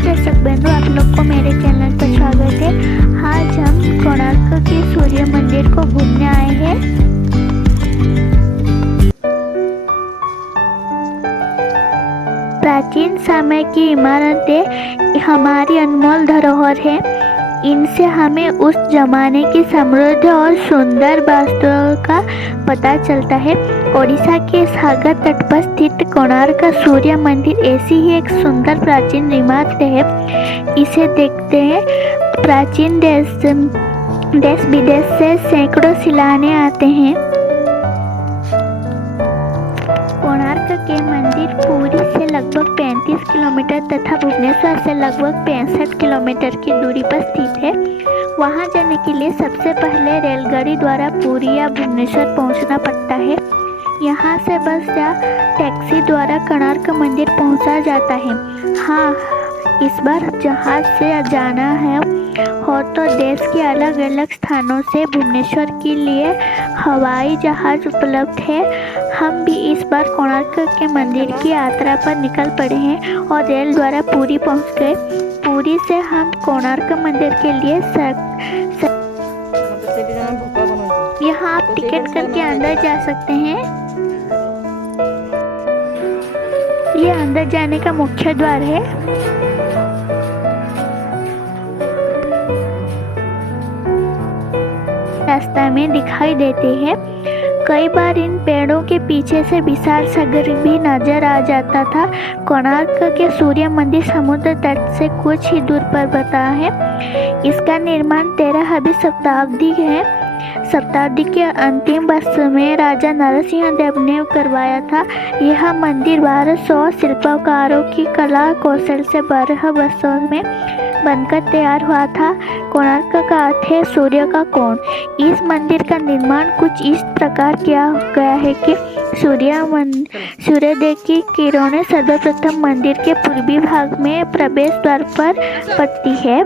नमस्कार दर्शक बंधु, आप लोग को मेरे चैनल पर स्वागत है। आज हम कोणार्क के सूर्य मंदिर को घूमने आए हैं। प्राचीन समय की इमारतें हमारी अनमोल धरोहर है। इनसे हमें उस जमाने की समृद्ध और सुंदर वास्तुओं का पता चलता है। ओडिशा के सागर तट पर स्थित कोणार्क सूर्य मंदिर ऐसी ही एक सुंदर प्राचीन इमारत है। इसे देखते हैं प्राचीन देश विदेश से सैकड़ों सैलानी आते हैं। कोणार्क के मंदिर पुरी से लगभग 35 किलोमीटर तथा भुवनेश्वर से लगभग 65 किलोमीटर की दूरी पर स्थित है। वहां जाने के लिए सबसे पहले रेलगाड़ी द्वारा पुरी या भुवनेश्वर पहुंचना पड़ता है। यहां से बस या टैक्सी द्वारा कोणार्क मंदिर पहुंचा जाता है। हाँ, इस बार जहाज से जाना है हो तो देश के अलग अलग स्थानों से भुवनेश्वर के लिए हवाई जहाज उपलब्ध है। हम भी इस बार कोणार्क के मंदिर की यात्रा पर निकल पड़े हैं और रेल द्वारा पुरी पहुंच गए। पुरी से हम कोणार्क मंदिर के लिए यहाँ आप टिकट करके अंदर जा सकते हैं। ये अंदर जाने का मुख्य द्वार है। रास्ता में दिखाई देते हैं। कई बार इन पेड़ों के पीछे से विशाल सागर भी नजर आ जाता था। कोणार्क के सूर्य मंदिर समुद्र तट से कुछ ही दूर पर बता है। इसका निर्माण 13वीं शताब्दी के अंतिम वर्ष में राजा नरसिंह देव ने करवाया था। यह मंदिर 1200 शिल्पकारों की कला कौशल से 12 वर्षों में बनकर तैयार हुआ था। कोणार्क का अर्थ है सूर्य का कोण। इस मंदिर का निर्माण कुछ इस प्रकार किया गया है कि सूर्योदय की किरणें सर्वप्रथम मंदिर के पूर्वी भाग में प्रवेश द्वार पर पड़ती है।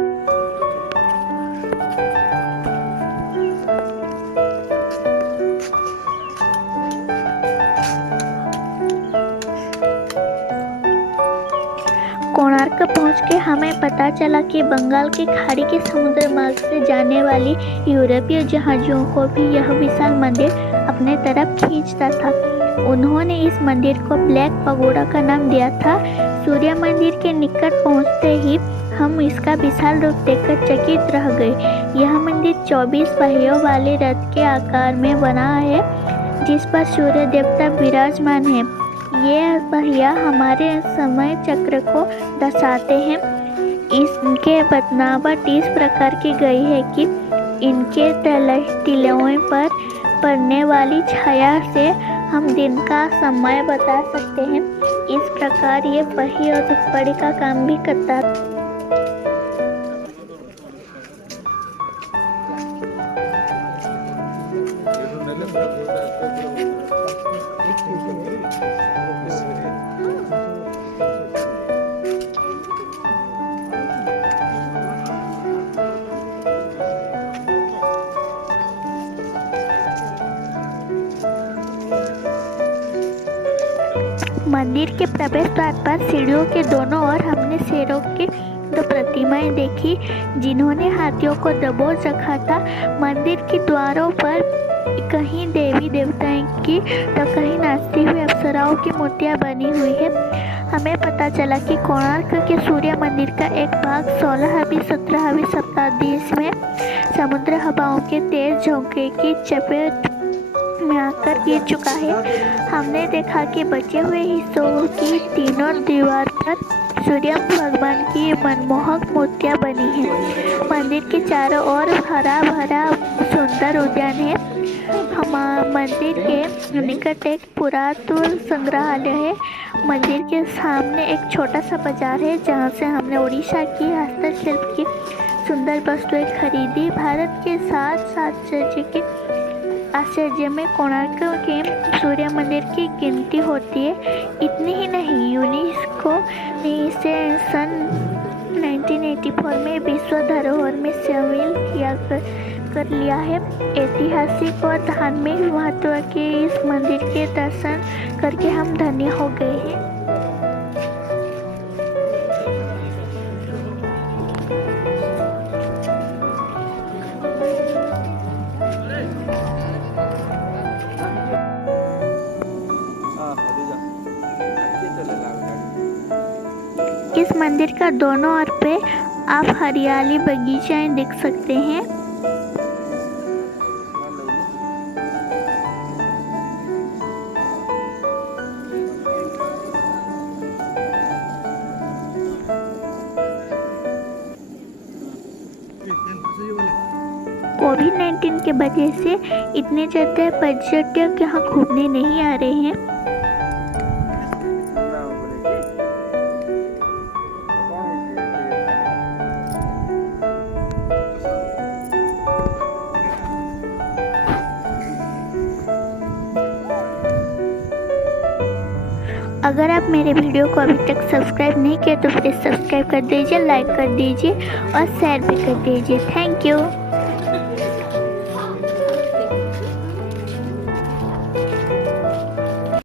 कोणार्क पहुंच के हमें पता चला कि बंगाल की खाड़ी के समुद्र मार्ग से जाने वाली यूरोपीय जहाजों को भी यह विशाल मंदिर अपने तरफ खींचता था। उन्होंने इस मंदिर को ब्लैक पगोडा का नाम दिया था। सूर्य मंदिर के निकट पहुंचते ही हम इसका विशाल रूप देखकर चकित रह गए। यह मंदिर 24 पहियों वाले रथ के आकार में बना है, जिस पर सूर्य देवता विराजमान है। ये पहिया हमारे समय चक्र को दर्शाते हैं। इनके बनावट इस प्रकार की गई है कि इनके तिलों पर पड़ने वाली छाया से हम दिन का समय बता सकते हैं। इस प्रकार ये पहिया और रुपड़ी का काम भी करता है। मंदिर के प्रवेश द्वार पर सीढ़ियों के दोनों ओर हमने शेरों की 2 प्रतिमाएं देखी, जिन्होंने हाथियों को दबोच रखा था। मंदिर के द्वारों पर कहीं देवी देवताओं की तो कहीं नाचती हुई अप्सराओं की मूर्तियां बनी हुई है। हमें पता चला कि कोणार्क के सूर्य मंदिर का एक भाग 16वीं 17वीं शताब्दी में समुद्र हवाओं के तेज झोंके की चपेट में आकर गिर चुका है। हमने देखा कि बचे हुए हिस्सों की तीनों दीवार पर सूर्य भगवान की मनमोहक मूर्तियां बनी हैं। मंदिर के चारों ओर हरा भरा सुंदर उद्यान है। मंदिर के निकट एक पुरातन संग्रहालय है। मंदिर के सामने एक छोटा सा बाजार है, जहां से हमने उड़ीसा की हस्तशिल्प की सुंदर वस्तुएं खरीदी। भारत के साथ आश्चर्य में कोणार्क के सूर्य मंदिर की गिनती होती है। इतनी ही नहीं, यूनेस्को ने इसे सन 1984 में विश्व धरोहर में शामिल कर लिया है। ऐतिहासिक और धार्मिक महत्व के इस मंदिर के दर्शन करके हम धन्य हो गए हैं। इस मंदिर का दोनों ओर पे आप हरियाली बगीचाएं देख सकते हैं। कोविड-19 के वजह से इतने ज़्यादा पर्यटक यहाँ घूमने नहीं आ रहे हैं। अगर आप मेरे वीडियो को अभी तक सब्सक्राइब नहीं किया तो प्लीज़ सब्सक्राइब कर दीजिए, लाइक कर दीजिए और शेयर भी कर दीजिए। Thank you.